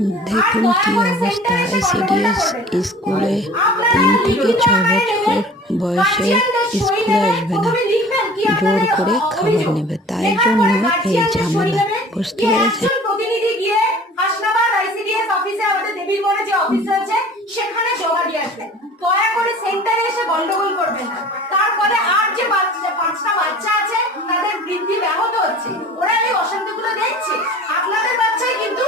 দেখুন কি অবস্থা। আইসিডিএস স্কুলে 3 থেকে 6 বছর বয়সে স্কুলে আসবে না, জোর করে খাবার নেবে, তাই জন্য এই ঝামেলা। বুঝতে পেরেছেন? প্রতিনিধি গিয়ে হাসনাবাদ আইসিডিএস অফিসে আমাদের দেবীর বনে যে অফিস আছে সেখানে জমা দিয়ে আসবেন। দয়া করে সেন্টারে এসে গন্ডগোল করবেন না। তারপরে আর যে পাঁচটা বাচ্চা আছে তাদের বৃদ্ধি ব্যাহত হচ্ছে, ওরা এই অশান্তিগুলো দেখছে। আপনাদের বাচ্চাই কিন্তু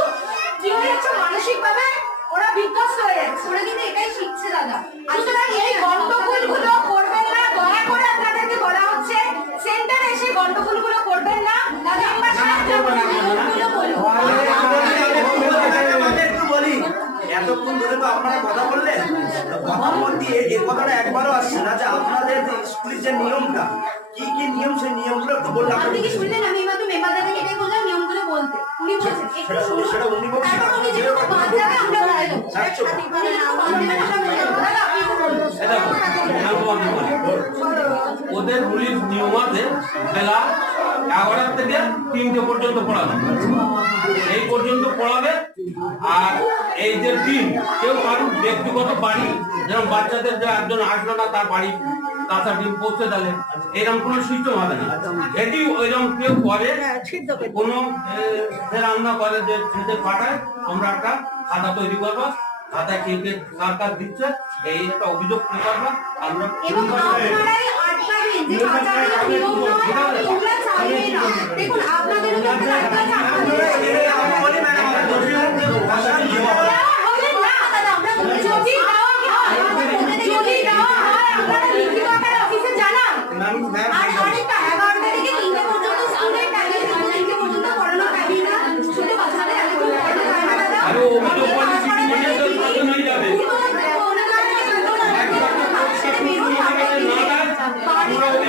কি হয়ে যাচ্ছে, মানসিকভাবে ওরা বিধ্বস্ত হয়ে যাচ্ছে। ওরা কিন্তু এটাই শিখছে দাদা। সুতরাং এই গন্ডগোলগুলো করবেন না, দয়া করে আপনাদেরকে বলা হচ্ছে সেন্টারে এসে গন্ডগোলগুলো করবেন না। মেম্বার সাহেব গন্ডগোলগুলো বলুন। এতক্ষণ ধরে তো আপনারা কথা বললেন, কথার মধ্যে এই কথাটা একবারও আসছে না যে আপনাদের স্কুলের যে নিয়মটা কি কি নিয়ম, সেই নিয়মগুলো একটু বললাম। আপনি কি শুনলেন? আমি মাত্র মেম্বার দাদাকে এটাই বললাম নিয়মগুলো বলতে। উনি বলছেন একটু শুনুন, সেটা উনি বলছেন, তারপর উনি যেটা বাদ যাবে আমরা বলে দেবো। ওদের পুলিশ নিয়ম আছে বেলা 11টা থেকে 3টে পর্যন্ত পড়াবে, এই পর্যন্ত পড়াবে। আর এই যে টিম, কেউ কারুর ব্যক্তিগত বাড়ি, যেমন বাচ্চাদের যে একজন আসলো না তার বাড়ি কাঁচা ডিম পৌঁছে দিলে, এরকম কোনো সিস্টেম হবে না। যদি ওইরকম কেউ করে, কোনো রান্না করে যে খেতে পাঠায়, আমরা একটা খাতা তৈরি করবো, খাতা কে কে সরকার দিচ্ছে এই একটা অভিযোগ করবো আমরা। এবং আপনারাই আটকাবেন যে বাচ্চাদের নিয়ম না এগুলা চাইবে না। দেখুন আপনাদের উপরে আটকাবে, আপনাদের